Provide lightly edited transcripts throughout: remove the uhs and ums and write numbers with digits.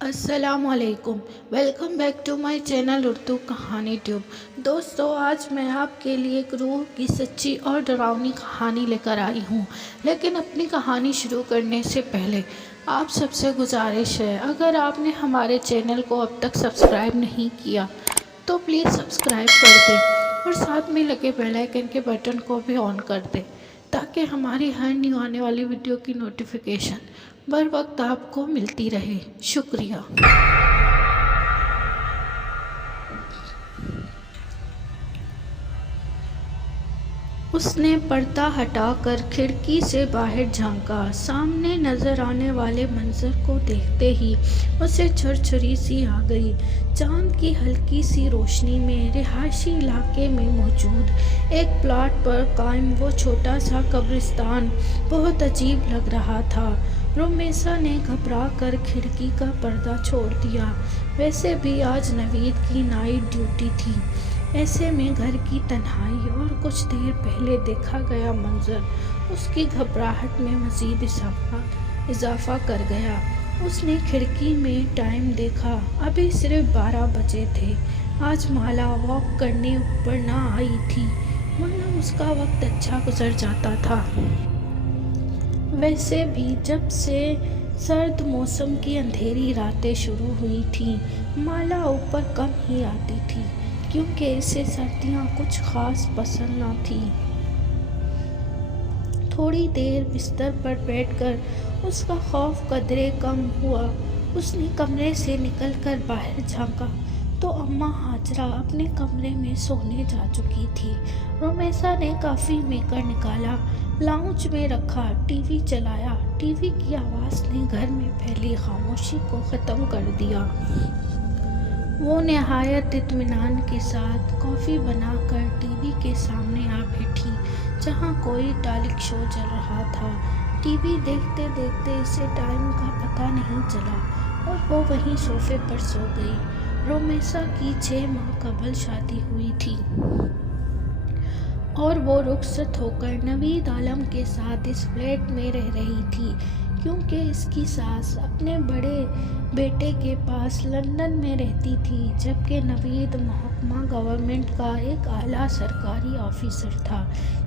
السلام علیکم، welcome back to my channel Urdu Kahani Tube. دوستو، آج میں آپ کے لیے ایک روح کی سچی اور ڈراؤنی کہانی لے کر آئی ہوں۔ لیکن اپنی کہانی شروع کرنے سے پہلے آپ سب سے گزارش ہے، اگر آپ نے ہمارے چینل کو اب تک سبسکرائب نہیں کیا تو پلیز سبسکرائب کر دیں اور ساتھ میں لگے بیل آئیکن کے بٹن کو بھی آن کر دیں تاکہ ہماری ہر نیو آنے والی ویڈیو کی نوٹیفیکیشن بر وقت آپ کو ملتی رہے۔ شکریہ۔ اس نے پردہ ہٹا کر کھڑکی سے باہر جھانکا۔ سامنے نظر آنے والے منظر کو دیکھتے ہی اسے چھرچھری سی آ گئی۔ چاند کی ہلکی سی روشنی میں رہائشی علاقے میں موجود ایک پلاٹ پر قائم وہ چھوٹا سا قبرستان بہت عجیب لگ رہا تھا۔ رومیسا نے گھبرا کر کھڑکی کا پردہ چھوڑ دیا۔ ویسے بھی آج نوید کی نائٹ ڈیوٹی تھی، ایسے میں گھر کی تنہائی اور کچھ دیر پہلے دیکھا گیا منظر اس کی گھبراہٹ میں مزید اضافہ کر گیا۔ اس نے کھڑکی میں ٹائم دیکھا، ابھی صرف 12 بجے تھے۔ آج مالا واک کرنے اوپر نہ آئی تھی، ورنہ اس کا وقت اچھا گزر جاتا تھا۔ ویسے بھی جب سے سرد موسم کی اندھیری راتیں شروع ہوئی تھیں، مالا اوپر کم ہی آتی تھی، کیونکہ اسے سردیاں کچھ خاص پسند نہ تھیں۔ تھوڑی دیر بستر پر بیٹھ کر اس کا خوف قدرے کم ہوا۔ اس نے کمرے سے نکل کر باہر جھانکا تو اماں ہاجرہ اپنے کمرے میں سونے جا چکی تھی۔ رومیسا نے کافی مے کر نکالا، لاؤنج میں رکھا، ٹی وی چلایا۔ ٹی وی کی آواز نے گھر میں پھیلی خاموشی کو ختم کر دیا۔ وہ نہایت اطمینان کے ساتھ کافی بنا کر ٹی وی کے سامنے آ بیٹھی، جہاں کوئی ٹاک شو چل رہا تھا۔ ٹی وی دیکھتے دیکھتے اسے ٹائم کا پتہ نہیں چلا اور وہ وہیں صوفے پر سو گئی۔ رومیسا کی 6 ماہ قبل شادی ہوئی تھی اور وہ رخصت ہو کر نوید عالم کے ساتھ اس فلیٹ میں رہ رہی تھی، کیونکہ اس کی ساس اپنے بڑے بیٹے کے پاس لندن میں رہتی تھی، جبکہ نوید محکمہ گورنمنٹ کا ایک اعلیٰ سرکاری آفیسر تھا،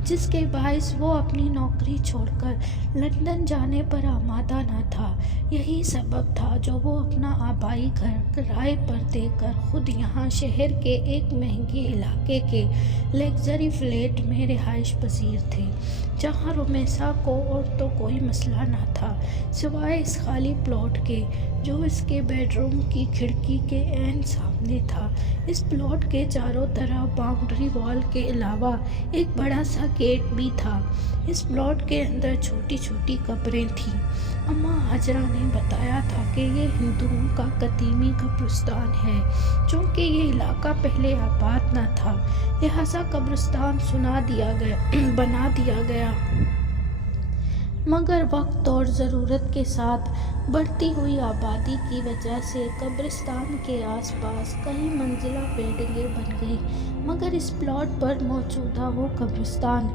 جس کے باعث وہ اپنی نوکری چھوڑ کر لندن جانے پر آمادہ نہ تھا۔ یہی سبب تھا جو وہ اپنا آبائی گھر کرائے پر دے کر خود یہاں شہر کے ایک مہنگے علاقے کے لگژری فلیٹ میں رہائش پذیر تھے، جہاں رومیسا کو اور تو کوئی مسئلہ نہ تھا، سوائے اس خالی پلاٹ کے جو اس کے بیڈ روم کی کھڑکی کے عین سامنے تھا۔ اس پلاٹ کے چاروں طرف باؤنڈری وال کے علاوہ ایک بڑا سا گیٹ بھی تھا۔ اس پلاٹ کے اندر چھوٹی چھوٹی قبریں تھیں۔ اماں ہاجرہ نے بتایا تھا کہ یہ ہندوؤں کا قدیمی قبرستان ہے۔ چونکہ یہ علاقہ پہلے آباد نہ تھا، لہٰذا قبرستان بنا دیا گیا، مگر وقت اور ضرورت کے ساتھ بڑھتی ہوئی آبادی کی وجہ سے قبرستان کے آس پاس کئی منزلہ بلڈنگیں بن گئیں، مگر اس پلاٹ پر موجودہ وہ قبرستان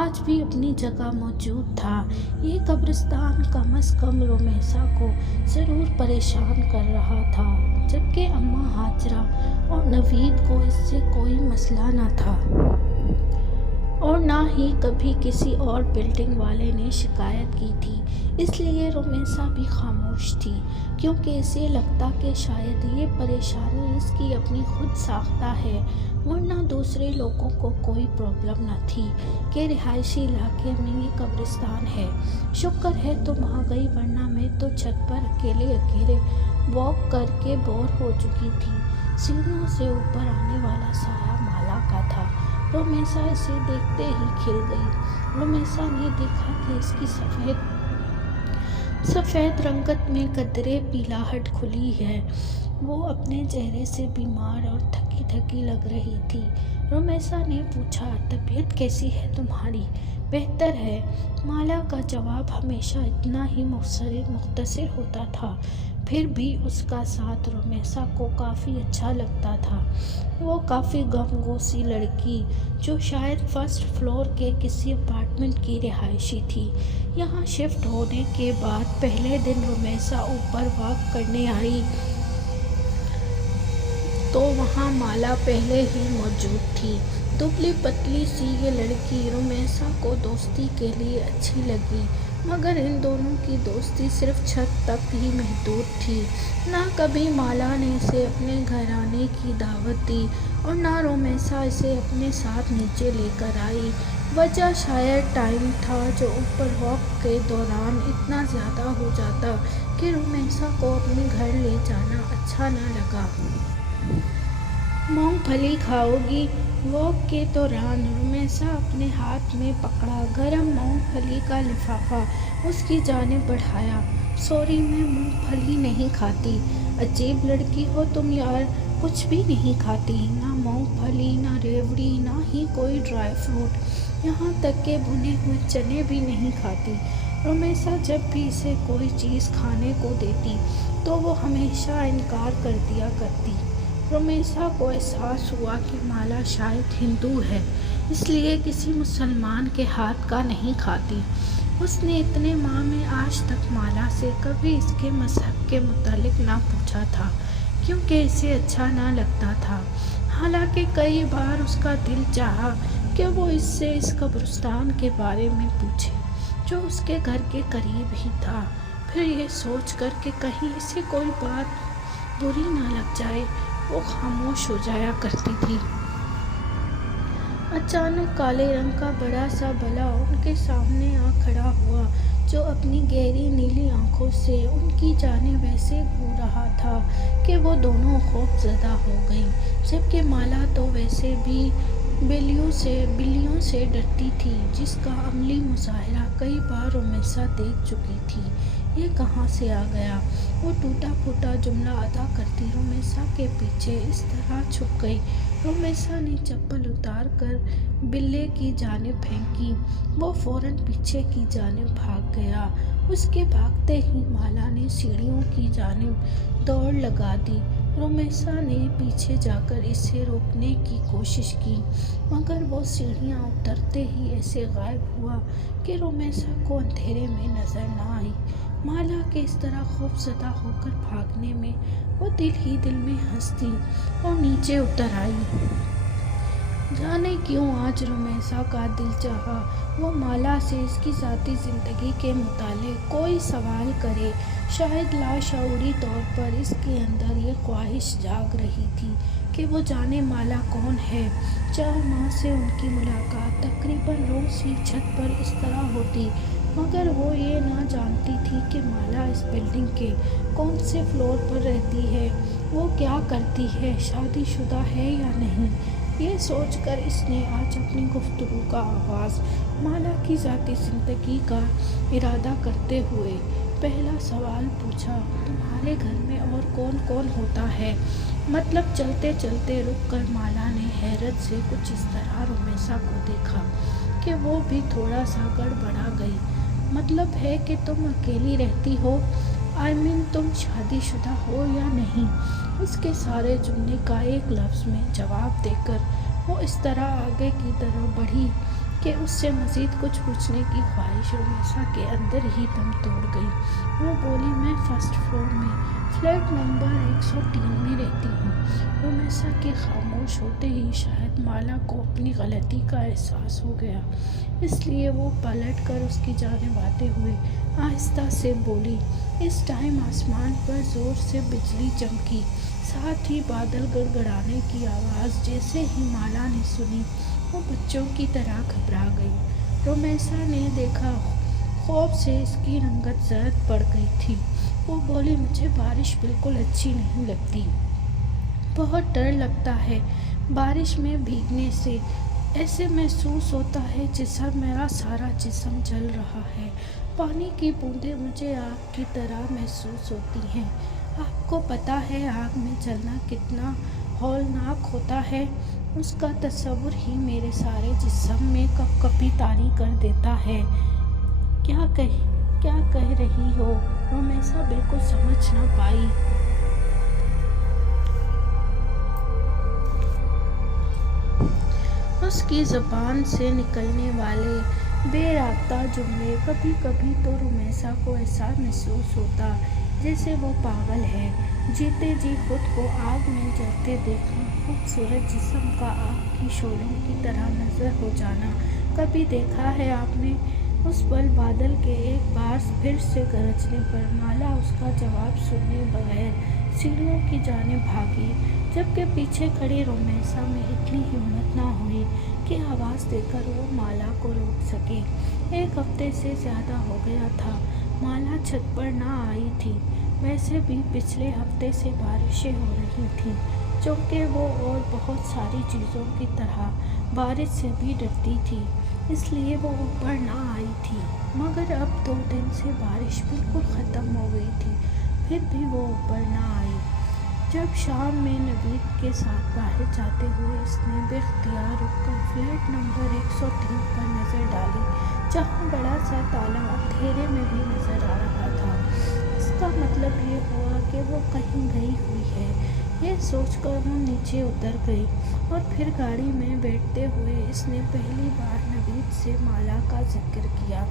آج بھی اپنی جگہ موجود تھا۔ یہ قبرستان کم از کم رومیسا کو ضرور پریشان کر رہا تھا، جبکہ اماں ہاجرہ اور نوید کو اس سے کوئی مسئلہ نہ تھا، اور نہ ہی کبھی کسی اور بلڈنگ والے نے شکایت کی تھی۔ اس لیے رومیسا بھی خاموش تھی، کیونکہ اسے لگتا کہ شاید یہ پریشانی اس کی اپنی خود ساختہ ہے، ورنہ دوسرے لوگوں کو کوئی پرابلم نہ تھی کہ رہائشی علاقے میں یہ قبرستان ہے۔ شکر ہے تم آ گئی، ورنہ میں تو چھت پر اکیلے واک کر کے بور ہو چکی تھی۔ سیڑھیوں سے اوپر آنے والا سایہ مالا کا تھا۔ رومیسا اسے دیکھتے ہی کھل گئی۔ رومیسا نے دیکھا کہ اس کی سفید رنگت میں قدرے پیلاہٹ کھلی ہے۔ وہ اپنے چہرے سے بیمار اور تھکی تھکی لگ رہی تھی۔ رومیسا نے پوچھا، طبیعت کیسی ہے تمہاری؟ بہتر ہے۔ مالا کا جواب ہمیشہ اتنا ہی مختصر ہوتا تھا، پھر بھی اس کا ساتھ رومیسا کو کافی اچھا لگتا تھا۔ وہ کافی غم گوسی لڑکی جو شاید فرسٹ فلور کے کسی اپارٹمنٹ کی رہائشی تھی، یہاں شفٹ ہونے کے بعد پہلے دن رومیسا اوپر واک کرنے آئی تو وہاں مالا پہلے ہی موجود تھی۔ دبلی پتلی سی یہ لڑکی رومیسا کو دوستی کے لیے اچھی لگی، مگر ان دونوں کی دوستی صرف چھت تک ہی محدود تھی۔ نہ کبھی مالا نے اسے اپنے گھر آنے کی دعوت دی اور نہ رومیسا اسے اپنے ساتھ نیچے لے کر آئی۔ وجہ شاید ٹائم تھا جو اوپر واک کے دوران اتنا زیادہ ہو جاتا کہ رومیسا کو اپنے گھر لے جانا اچھا نہ لگا۔ مونگ پھلی کھاؤ گی؟ واک کے دوران رومیسا اپنے ہاتھ میں پکڑا گرم مونگ پھلی کا لفافہ اس کی جانب بڑھایا۔ سوری، میں مونگ پھلی نہیں کھاتی۔ عجیب لڑکی ہو تم یار، کچھ بھی نہیں کھاتی، نہ مونگ پھلی، نہ ریوڑی، نہ ہی کوئی ڈرائی فروٹ، یہاں تک کہ بھنے ہوئے چنے بھی نہیں کھاتی۔ رومیسا جب بھی اسے کوئی چیز کھانے کو دیتی تو وہ ہمیشہ انکار کر دیا کرتی۔ رومیسا کو احساس ہوا کہ مالا شاید ہندو ہے، اس لیے کسی مسلمان کے ہاتھ کا نہیں کھاتی۔ اس نے اتنے ماہ میں آج تک مالا سے کبھی اس کے مذہب کے متعلق نہ پوچھا تھا، کیونکہ اسے اچھا نہ لگتا تھا۔ حالانکہ کئی بار اس کا دل چاہا کہ وہ اس سے اس قبرستان کے بارے میں پوچھے جو اس کے گھر کے قریب ہی تھا، پھر یہ سوچ کر کہ کہیں اسے کوئی بات بری نہ لگ جائے وہ خاموش ہو جایا کرتی تھی۔ اچانک کالے رنگ کا بڑا سا بلا ان کے سامنے آ کھڑا ہوا جو اپنی گہری نیلی آنکھوں سے ان کی جانب ایسے گھور رہا تھا کہ وہ دونوں خوف زدہ ہو گئیں، جبکہ مالا تو ویسے بھی بلیوں سے ڈرتی تھی جس کا عملی مظاہرہ کئی بار رومیسا دیکھ چکی تھی۔ یہ کہاں سے آ گیا؟ وہ ٹوٹا پھوٹا جملہ ادا کرتی رومیسا کے پیچھے اس طرح چھپ گئی۔ رومیسا نے چپل اتار کر بلے کی جانب پھینکی، وہ فوراً پیچھے کی جانب بھاگ گیا۔ اس کے بھاگتے ہی مالا نے سیڑھیوں کی جانب دوڑ لگا دی۔ رومیسا نے پیچھے جا کر اسے روکنے کی کوشش کی، مگر وہ سیڑھیاں اترتے ہی ایسے غائب ہوا کہ رومیسا کو اندھیرے میں نظر نہ آئی۔ مالا کے اس طرح خوف زدہ ہو کر بھاگنے میں وہ دل ہی دل میں ہنستی اور نیچے اتر آئی۔ جانے کیوں آج رومیسا کا دل چاہا وہ مالا سے اس کی ذاتی زندگی کے متعلق کوئی سوال کرے۔ شاید لاشعوری طور پر اس کے اندر یہ خواہش جاگ رہی تھی کہ وہ جانے مالا کون ہے۔ 4 ماہ سے ان کی ملاقات تقریباً روز ہی چھت پر اس طرح ہوتی، مگر وہ یہ نہ جانتی تھی کہ مالا اس بلڈنگ کے کون سے فلور پر رہتی ہے، وہ کیا کرتی ہے، شادی شدہ ہے یا نہیں۔ یہ سوچ کر اس نے آج اپنی گفتگو کا آغاز مالا کی ذاتی زندگی کا ارادہ کرتے ہوئے پہلا سوال پوچھا، تمہارے گھر میں اور کون کون ہوتا ہے؟ مطلب چلتے چلتے رک کر مالا نے حیرت سے کچھ اس طرح رومیسا کو دیکھا کہ وہ بھی تھوڑا سا گڑبڑا گئی۔ مطلب ہے کہ تم اکیلی رہتی ہو؟ تم شادی شدہ ہو یا نہیں؟ اس کے سارے جملے کا ایک لفظ میں جواب دے کر وہ اس طرح آگے کی طرف بڑھی کہ اس سے مزید کچھ پوچھنے کی خواہش رومیسا کے اندر ہی دم توڑ گئی۔ وہ بولی، میں فرسٹ فلور میں فلیٹ نمبر 103 میں رہتی ہوں۔ رومیسا کے خاموش ہوتے ہی شاید مالا کو اپنی غلطی کا احساس ہو گیا، اس لیے وہ پلٹ کر اس کی جانب آتے ہوئے آہستہ سے بولی۔ اس ٹائم آسمان پر زور سے بجلی چمکی، ساتھ ہی بادل گڑگڑانے کی آواز جیسے ہی مالا نے سنی وہ بچوں کی طرح گھبرا گئی۔ رومیسا نے دیکھا خوف سے اس کی رنگت زرد پڑ گئی تھی۔ وہ بولی، مجھے بارش بالکل اچھی نہیں لگتی، بہت ڈر لگتا ہے بارش میں بھیگنے سے، ایسے محسوس ہوتا ہے جیسا میرا سارا جسم جل رہا ہے، پانی کی بوندیں مجھے آگ کی طرح محسوس ہوتی ہیں۔ آپ کو پتہ ہے آگ میں جلنا کتنا ہولناک ہوتا ہے؟ اس کا تصور ہی میرے سارے جسم میں کپ کپی طاری کر دیتا ہے۔ کیا کہہ رہی ہو؟ رومیسا بالکل سمجھ نہ پائی۔ اس کی زبان سے نکلنے والے بے رابطہ جملے، کبھی کبھی تو رومیسا کو ایسا محسوس ہوتا جیسے وہ پاگل ہے۔ جیتے جی خود کو آگ میں جلتے دیکھنا، خوبصورت جسم کا آگ کی شعلوں کی طرح نظر ہو جانا۔ کبھی دیکھا ہے آپ نے؟ اس پل بادل کے ایک بار پھر سے گرجنے پر مالا اس کا جواب سنے بغیر سیڑھیوں کی جانب بھاگی، جبکہ پیچھے کھڑی رومیسا میں اتنی ہمت نہ ہوئی کہ آواز دے کر وہ مالا کو روک سکے۔ 1 ہفتے سے زیادہ ہو گیا تھا مالا چھت پر نہ آئی تھی۔ ویسے بھی پچھلے ہفتے سے بارشیں ہو رہی تھیں، چونکہ وہ اور بہت ساری چیزوں کی طرح بارش سے بھی ڈرتی تھی، اس لیے وہ اوپر نہ آئی تھی۔ مگر اب 2 دن سے بارش بالکل ختم ہو گئی تھی، پھر بھی وہ اوپر نہ آئی۔ جب شام میں نوید کے ساتھ باہر جاتے ہوئے اس نے بے اختیار رک کر فلیٹ نمبر 103 پر نظر ڈالی، جہاں بڑا سا تالا اندھیرے میں بھی نظر آ رہا تھا، اس کا مطلب یہ ہوا کہ وہ کہیں گئی ہوئی ہے۔ یہ سوچ کر وہ نیچے اتر گئی اور پھر گاڑی میں بیٹھتے ہوئے اس نے پہلی بار نوید سے مالا کا ذکر کیا۔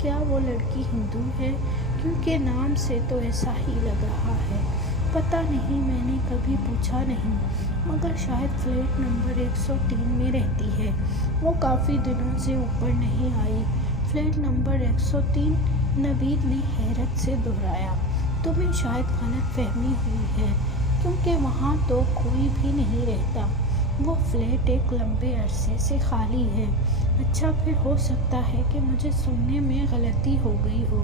کیا وہ لڑکی ہندو ہے؟ کیونکہ نام سے تو ایسا ہی لگ رہا ہے۔ پتہ نہیں، میں نے کبھی پوچھا نہیں، مگر شاید فلیٹ نمبر 103 میں رہتی ہے۔ وہ کافی دنوں سے اوپر نہیں آئی۔ Flat number 103؟ نوید نے حیرت سے دہرایا۔ تمہیں شاید غلط فہمی ہوئی ہے، کیونکہ وہاں تو کوئی بھی نہیں رہتا۔ وہ فلیٹ ایک لمبے عرصے سے خالی ہے۔ اچھا، پھر ہو سکتا ہے کہ مجھے سننے میں غلطی ہو گئی ہو۔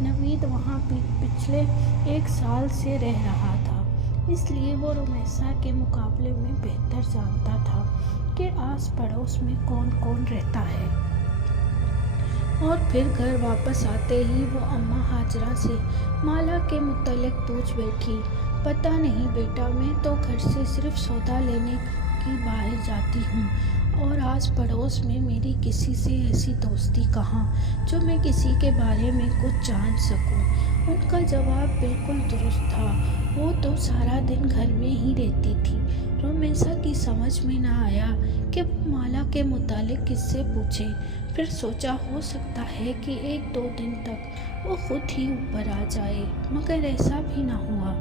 نوید وہاں پچھلے 1 سال سے رہ رہا تھا، اس لیے وہ رومیسا کے مقابلے میں بہتر جانتا تھا کہ آس پڑوس میں کون کون رہتا ہے۔ اور پھر گھر واپس آتے ہی وہ اماں ہاجرہ سے مالا کے متعلق پوچھ بیٹھی۔ پتہ نہیں بیٹا، میں تو گھر سے صرف سودا لینے کی باہر جاتی ہوں، اور آس پڑوس میں میری کسی سے ایسی دوستی کہاں جو میں کسی کے بارے میں کچھ جان سکوں۔ ان کا جواب بالکل درست تھا، وہ تو سارا دن گھر میں ہی رہتی تھی۔ رومیسا کی سمجھ میں نہ آیا کہ وہ مالا کے متعلق کس سے پوچھے۔ پھر سوچا ہو سکتا ہے کہ 1-2 دن تک وہ خود ہی اوپر آ جائے، مگر ایسا بھی نہ ہوا۔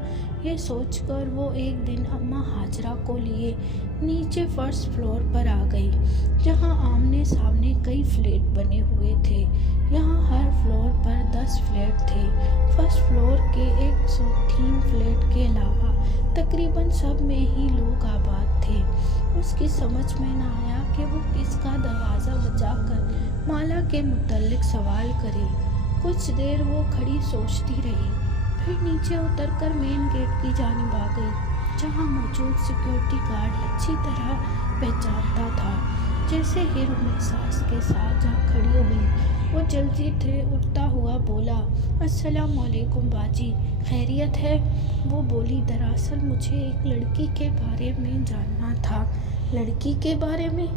یہ سوچ کر وہ ایک دن اماں ہاجرہ کو لیے نیچے فرسٹ فلور پر آ گئی، جہاں آمنے سامنے کئی فلیٹ بنے ہوئے تھے۔ یہاں ہر فلور پر 10 فلیٹ تھے۔ فرسٹ فلور کے 103 فلیٹ کے علاوہ تقریباً سب میں ہی لوگ آباد تھے۔ اس کی سمجھ میں نہ آیا کہ وہ کس کا دروازہ بجا کر مالا کے متعلق سوال کرے۔ کچھ دیر وہ کھڑی سوچتی رہی، پھر نیچے اتر کر مین گیٹ کی جانب آ گئی، جہاں موجود سیکیورٹی گارڈ اچھی طرح پہچانتا تھا۔ جیسے ہی رومیسا اس کے ساتھ جا کھڑی ہوئی، وہ جلدی سے اٹھتا ہوا بولا، السلام علیکم باجی، خیریت ہے؟ وہ بولی، دراصل مجھے ایک لڑکی کے بارے میں جاننا تھا۔ لڑکی کے بارے میں؟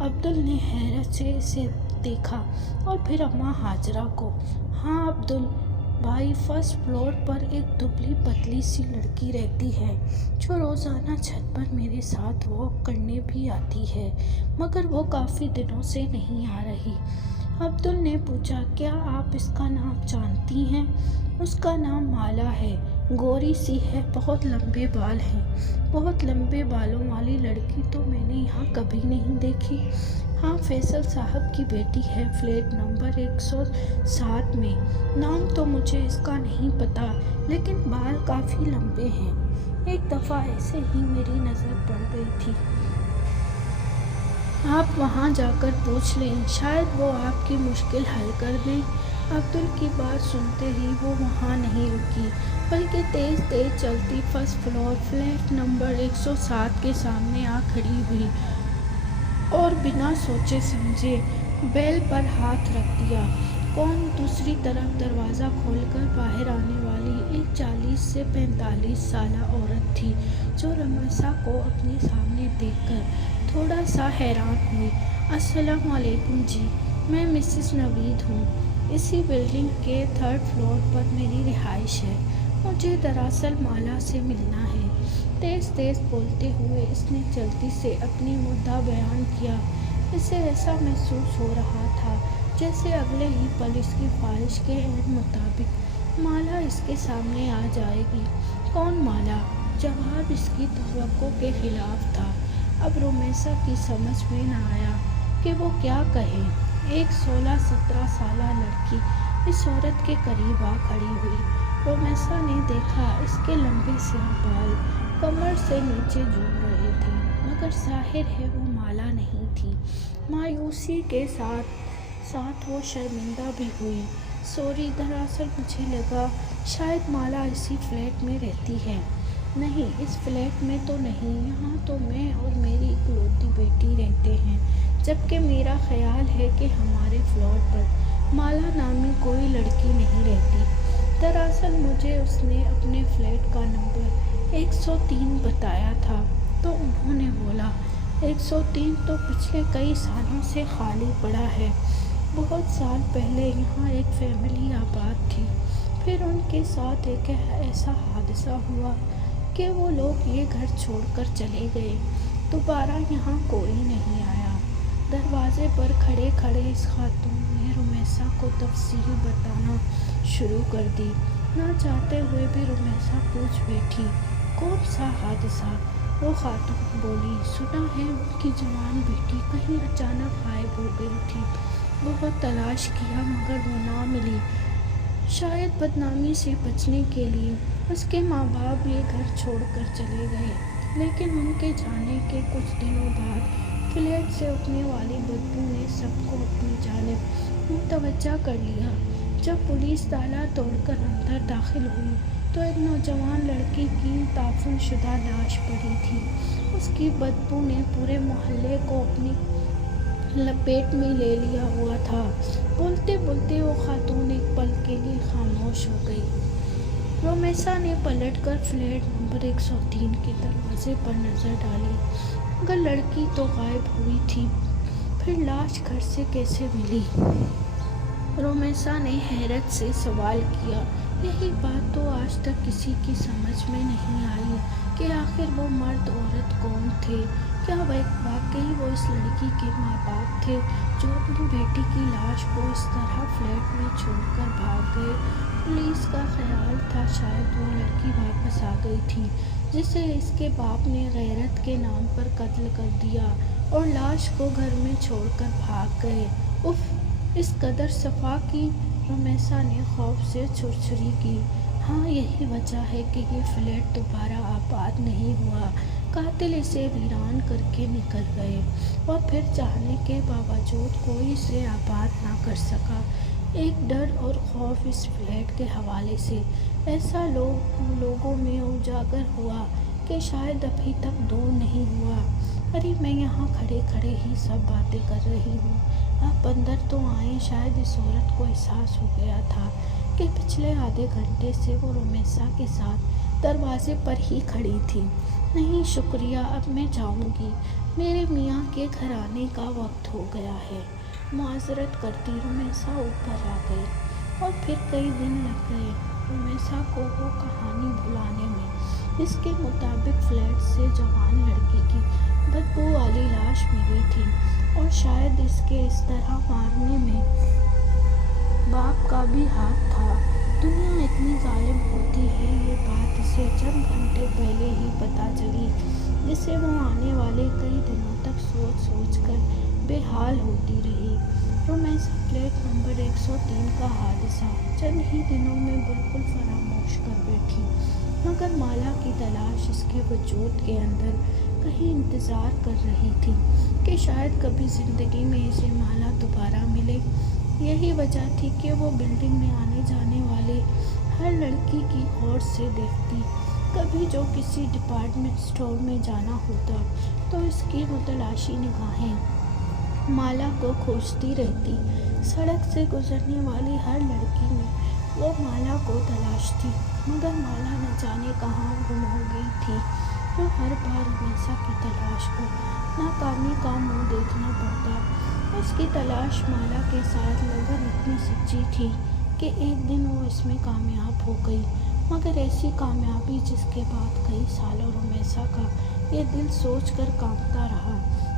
عبدل نے حیرت سے اسے دیکھا اور پھر اماں ہاجرہ کو۔ ہاں عبدل بھائی، فرسٹ فلور پر ایک دبلی پتلی سی لڑکی رہتی ہے، جو روزانہ چھت پر میرے ساتھ واک کرنے بھی آتی ہے، مگر وہ کافی دنوں سے نہیں آ رہی۔ عبدل نے پوچھا، کیا آپ اس کا نام جانتی ہیں؟ اس کا نام مالا ہے، گوری سی ہے، بہت لمبے بال ہیں۔ بہت لمبے بالوں والی لڑکی تو میں نے یہاں کبھی نہیں دیکھی۔ ہاں، فیصل صاحب کی بیٹی ہے، فلیٹ نمبر 107 میں۔ نام تو مجھے اس کا نہیں پتا، لیکن بال کافی لمبے ہیں۔ ایک دفعہ ایسے ہی میری نظر پڑ گئی تھی۔ آپ وہاں جا کر پوچھ لیں، شاید وہ آپ کی مشکل حل کر دیں۔ عبدل کی بات سنتے ہی وہ وہاں نہیں رکی، بلکہ تیز تیز چلتی فرسٹ فلور فلیٹ نمبر 107 کے سامنے آ کھڑی ہوئی اور بنا سوچے سمجھے بیل پر ہاتھ رکھ دیا۔ کون؟ دوسری طرف دروازہ کھول کر باہر آنے والی ایک 40 سے 45 سالہ عورت تھی، جو رومیسا کو اپنے سامنے دیکھ کر تھوڑا سا حیران ہوئی۔ السلام علیکم جی، میں مسز نوید ہوں۔ اسی بلڈنگ کے 3rd فلور پر میری رہائش ہے۔ مجھے دراصل مالا سے ملنا ہے۔ تیز تیز بولتے ہوئے اس نے جلدی سے اپنی مدعا بیان کیا۔ اسے ایسا محسوس ہو رہا تھا جیسے اگلے ہی پل اس کی خواہش کے عین مطابق مالا اس کے سامنے آ جائے گی۔ کون مالا؟ جواب اس کی توقع کے خلاف تھا۔ اب رومیسا کی سمجھ میں نہ آیا کہ وہ کیا کہے۔ ایک 16-17 سالہ لڑکی اس عورت کے قریب آ کھڑی ہوئی۔ رومیسا نے دیکھا اس کے لمبے سیاہ بال کمر سے نیچے جھول رہے تھے، مگر ظاہر ہے وہ مالا نہیں تھی۔ مایوسی کے ساتھ ساتھ وہ شرمندہ بھی ہوئی۔ سوری، دراصل مجھے لگا شاید مالا اسی فلیٹ میں رہتی ہے۔ نہیں، اس فلیٹ میں تو نہیں، یہاں تو میں اور میری اکلوتی بیٹی رہتے ہیں، جبکہ میرا خیال ہے کہ ہمارے فلور پر مالا نامی کوئی لڑکی نہیں رہتی۔ دراصل مجھے اس نے اپنے فلیٹ کا نمبر 103 بتایا تھا، تو انہوں نے بولا 103 تو پچھلے کئی سالوں سے خالی پڑا ہے۔ بہت سال پہلے یہاں ایک فیملی آباد تھی، پھر ان کے ساتھ ایک ایسا حادثہ ہوا کہ وہ لوگ یہ گھر چھوڑ کر چلے گئے۔ دوبارہ یہاں کوئی نہیں آیا۔ دروازے پر کھڑے کھڑے اس خاتون نے رومیسا کو تفصیل بتانا شروع کر دی۔ نہ چاہتے ہوئے بھی رومیسا پوچھ بیٹھی، کون سا حادثہ؟ وہ خاتون بولی، سنا ہے ان کی جوان بیٹی کہیں اچانک غائب ہو گئی تھی۔ بہت تلاش کیا مگر وہ نہ ملی۔ شاید بدنامی سے بچنے کے لیے اس کے ماں باپ یہ گھر چھوڑ کر چلے گئے، لیکن ان کے جانے کے کچھ دنوں بعد فلیٹ سے اٹھنے والی بدبو نے سب کو اپنی جانب متوجہ کر لیا۔ جب پولیس تالا توڑ کر اندر داخل ہوئی تو ایک نوجوان لڑکی کی دفن شدہ لاش پڑی تھی۔ اس کی بدبو نے پورے محلے کو اپنی لپیٹ میں لے لیا ہوا تھا۔ بولتے بولتے وہ خاتون ایک پل کے لیے خاموش ہو گئی۔ رومیسا نے پلٹ کر فلیٹ نمبر 103 کے دروازے پر نظر ڈالی، مگر لڑکی تو غائب ہوئی تھی، پھر لاش گھر سے کیسے ملی؟ رومیسا نے حیرت سے سوال کیا۔ یہی بات تو آج تک کسی کی سمجھ میں نہیں آئی کہ آخر وہ مرد عورت کون تھے۔ کیا واقعی وہ اس لڑکی کے ماں باپ تھے جو اپنی بیٹی کی لاش کو اس طرح فلیٹ میں چھوڑ کر بھاگ گئے؟ پولیس کا خیال تھا شاید وہ لڑکی واپس آ گئی تھی، جسے اس کے باپ نے غیرت کے نام پر قتل کر دیا اور لاش کو گھر میں چھوڑ کر بھاگ گئے۔ اف، اس قدر صفا کی؟ رومیسا نے خوف سے چھرچھری کی۔ ہاں، یہی وجہ ہے کہ یہ فلیٹ دوبارہ آباد نہیں ہوا۔ قاتل اسے ویران کر کے نکل گئے اور پھر چاہنے کے باوجود کوئی اسے آباد نہ کر سکا۔ ایک ڈر اور خوف اس فلیٹ کے حوالے سے ایسا لوگوں میں اجاگر ہوا کہ شاید ابھی تک دور نہیں ہوا۔ ارے میں یہاں کھڑے کھڑے ہی سب باتیں کر رہی ہوں، آپ اندر تو آئیں۔ شاید اس عورت کو احساس ہو گیا تھا کہ پچھلے آدھے گھنٹے سے وہ رومیسا کے ساتھ دروازے پر ہی کھڑی تھی۔ نہیں شکریہ، اب میں جاؤں گی، میرے میاں کے گھر آنے کا وقت ہو گیا ہے۔ معذرت کرتی رومیسا اوپر آ گئی اور پھر کئی دن لگ گئے رومیسا کو وہ کہانی بھلانے میں۔ اس کے مطابق فلیٹ سے جوان لڑکی کی بدبو والی لاش ملی تھی اور شاید اس کے اس طرح مارنے میں باپ کا بھی ہاتھ تھا۔ دنیا اتنی ظالم ہوتی ہے، یہ بات اسے چند گھنٹے پہلے ہی پتہ چلی، جسے وہ آنے والے کئی دنوں تک سوچ سوچ کر بے حال ہوتی رہی۔ رومیسا فلیٹ نمبر 103 کا حادثہ چند ہی دنوں میں بالکل فراموش کر بیٹھی، مگر مالا کی تلاش اس کے وجود کے اندر کہیں انتظار کر رہی تھی کہ شاید کبھی زندگی میں اسے مالا دوبارہ ملے۔ یہی وجہ تھی کہ وہ بلڈنگ میں آنے جانے والے ہر لڑکی کی غور سے دیکھتی۔ کبھی جو کسی ڈپارٹمنٹ اسٹور میں جانا ہوتا تو اس کی متلاشی نگاہیں مالا کو کھوجتی رہتی۔ سڑک سے گزرنے والی ہر لڑکی میں وہ مالا کو تلاشتی، مگر مالا نہ جانے کہاں گم ہو گئی تھی۔ وہ ہر بار رمیسا کی تلاش کو ناکامی کا منہ دیکھنا پڑتا۔ اس کی تلاش مالا کے ساتھ لگن اتنی سچی تھی کہ ایک دن وہ اس میں کامیاب ہو گئی، مگر ایسی کامیابی جس کے بعد کئی سالوں رمیسا کا یہ دل سوچ کر کانپتا رہا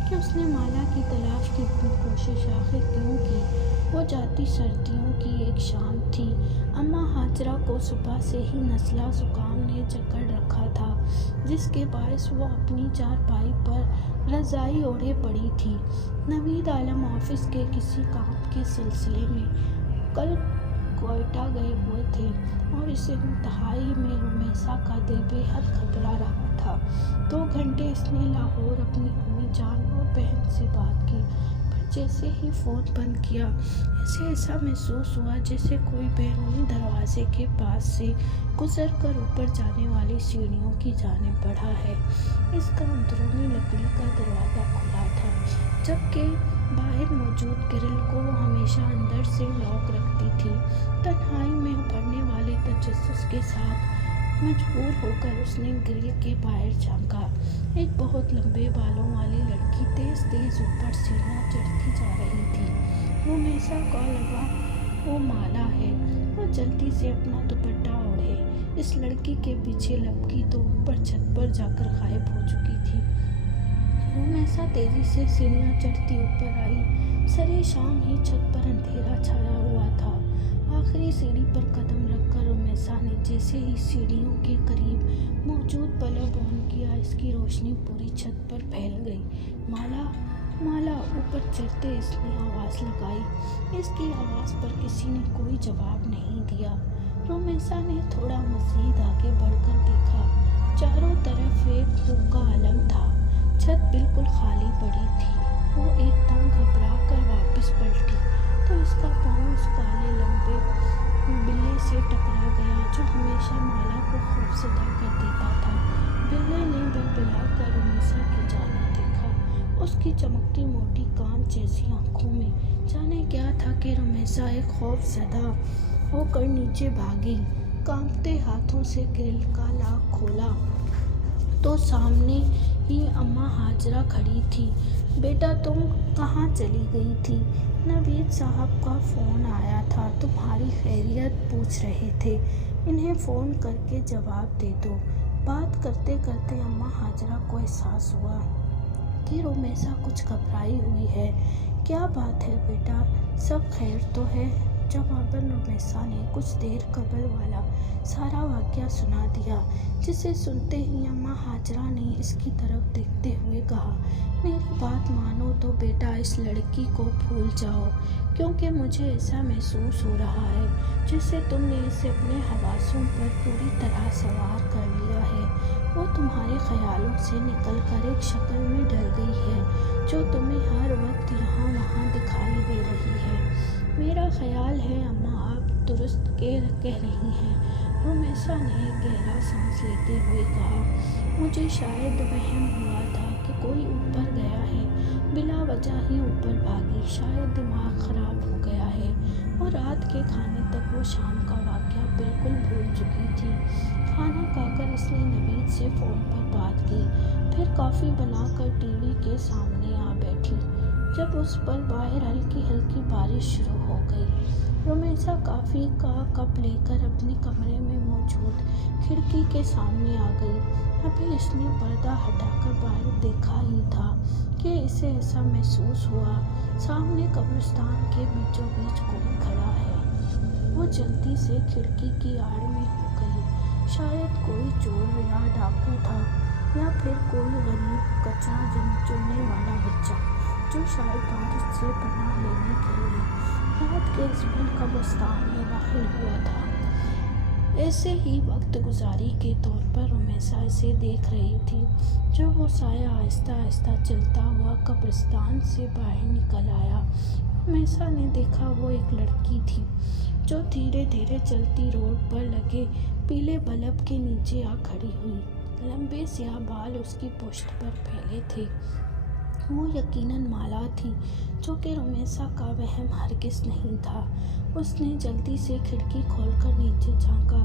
کہ اس نے مالا کی تلاش کی اتنی کوشش آخر کیوں کی۔ وہ جاتی سردیوں کی ایک شام تھی۔ اماں ہاجرہ کو صبح سے ہی نزلہ زکام نے جکڑ رکھا تھا، جس کے باعث وہ اپنی چارپائی پر رضائی اوڑھے پڑی تھی۔ نوید عالم آفس کے کسی کام کے سلسلے میں کل کوئٹہ گئے ہوئے تھے اور اس انتہائی میں رمیسا کا دل بے حد گھبرا رہا تھا۔ 2 گھنٹے اس نے لاہور اپنی امی جان اور بہن سے بات کی، پھر جیسے ہی فون بند کیا اسے ایسا محسوس ہوا جیسے کوئی بیرونی دروازے کے پاس سے گزر کر اوپر جانے والی سیڑھیوں کی جانب بڑھا ہے۔ اس کا اندرونی لکڑی کا دروازہ کھلا تھا، جبکہ باہر موجود گرل کو وہ ہمیشہ اندر سے لاک رکھتی تھی۔ تنہائی میں ابھرنے والے تجسس کے ساتھ مجبور ہو کر اس نے گرل کے باہر جھانکا۔ ایک بہت لمبے بالوں والی لڑکی تیز تیز اوپر سیڑھیاں چڑھتی جا رہی تھی۔ رمیسا کو لگا وہ مالا ہے۔ وہ جلدی سے اپنا دوپٹہ اوڑھے۔ اس لڑکی کے پیچھے لپکی تو اوپر چھت پر جا کر غائب ہو چکی تھی۔ رمیسا تیزی سے سیڑھیاں چڑھتی اوپر آئی۔ سرے شام ہی چھت پر اندھیرا چھایا ہوا تھا۔ آخری سیڑھی پر قدم رکھ کر رمیسا نے جیسے ہی سیڑھیوں کے قریب موجود بلب آن کیا، اس کی روشنی پوری چھت پر پھیل گئی۔ مالا، مالا! اوپر چڑھتے اس نے آواز لگائی۔ اس کی آواز پر کسی نے کوئی جواب نہیں دیا۔ رمیسا نے تھوڑا مزید آگے بڑھ کر دیکھا۔ چاروں طرف ایک حقہ عالم تھا۔ چھت بالکل خالی پڑی تھی۔ وہ ایک دم گھبرا کر واپس پلٹی تو اس کا پاؤں اس کالے لمبے بلے سے ٹکرا گیا جو ہمیشہ مالا کو خوفزدہ کر دیتا تھا۔ بلے نے بلبلا کر رمیسا کی جانب دیکھا۔ اس کی چمکتی موٹی کانچ جیسی آنکھوں میں جانے کیا تھا کہ رمیسا ایک خوف زدہ ہو کر نیچے بھاگی۔ کانپتے ہاتھوں سے گرل کا لاک کھولا تو سامنے ہی اماں ہاجرہ کھڑی تھی۔ بیٹا تم کہاں چلی گئی تھی؟ نوید صاحب کا فون آیا تھا، تمہاری خیریت پوچھ رہے تھے، انہیں فون کر کے جواب دے دو۔ بات کرتے کرتے اماں ہاجرہ کو احساس ہوا کہ رمیسا کچھ گھبرائی ہوئی ہے۔ کیا بات ہے بیٹا، سب خیر تو ہے؟ جواباً رمیسا نے کچھ دیر قبل والا سارا واقعہ سنا دیا، جسے سنتے ہی اماں ہاجرہ نے اس کی طرف دیکھتے ہوئے کہا، میری بات مانو تو بیٹا اس لڑکی کو بھول جاؤ، کیونکہ مجھے ایسا محسوس ہو رہا ہے جیسے تم نے اسے اپنے حواسوں پر پوری طرح سوار کر لیا ہے۔ وہ تمہارے خیالوں سے نکل کر ایک شکل میں ڈل گئی ہے جو تمہیں ہر وقت یہاں وہاں دکھائی دے رہی ہے۔ میرا خیال ہے اماں آپ درست کہہ رہی ہیں، رمیسا نے گہرا سانس لیتے ہوئے کہا، مجھے شاید وہم ہوا تھا کہ کوئی اوپر گیا ہے، بلا وجہ ہی اوپر بھاگی، شاید دماغ خراب ہو گیا ہے۔ اور رات کے کھانے تک وہ شام کا واقعہ بالکل بھول چکی تھی۔ کھانا کھا کر اس نے نوید سے فون پر بات کی، پھر کافی بنا کر ٹی وی کے سامنے آ بیٹھی۔ جب اس پر باہر ہلکی ہلکی بارش شروع ہو گئی، رمیسا کافی کا کپ لے کر اپنے کمرے میں موجود کھڑکی کے سامنے آ گئی۔ ابھی اس نے پردہ ہٹا کر باہر دیکھا ہی تھا کہ اسے ایسا محسوس ہوا سامنے قبرستان کے بیچوں بیچ کوئی کھڑا ہے۔ وہ جلدی سے کھڑکی کی آڑ میں ہو گئی۔ شاید کوئی چور یا ڈاکو تھا، یا پھر کوئی غریب کچرا چننے والا بچہ جو شاید بارش سے پناہ لینے کے لیے رات کے اس قبرستان میں داخل ہوا تھا۔ ایسے ہی وقت گزاری کے طور پر رمیسا اسے دیکھ رہی تھی جب وہ سایہ آہستہ آہستہ چلتا ہوا قبرستان سے باہر نکل آیا۔ رمیسا نے دیکھا وہ ایک لڑکی تھی جو دھیرے دھیرے چلتی روڈ پر لگے پیلے بلب کے نیچے آ کھڑی ہوئی۔ لمبے سیاہ بال اس کی پشت پر پھیلے تھے۔ وہ یقیناً مالا تھی، جو کہ رمیسا کا وہم ہرگز نہیں تھا۔ اس نے جلدی سے کھڑکی کھول کر نیچے جھانکا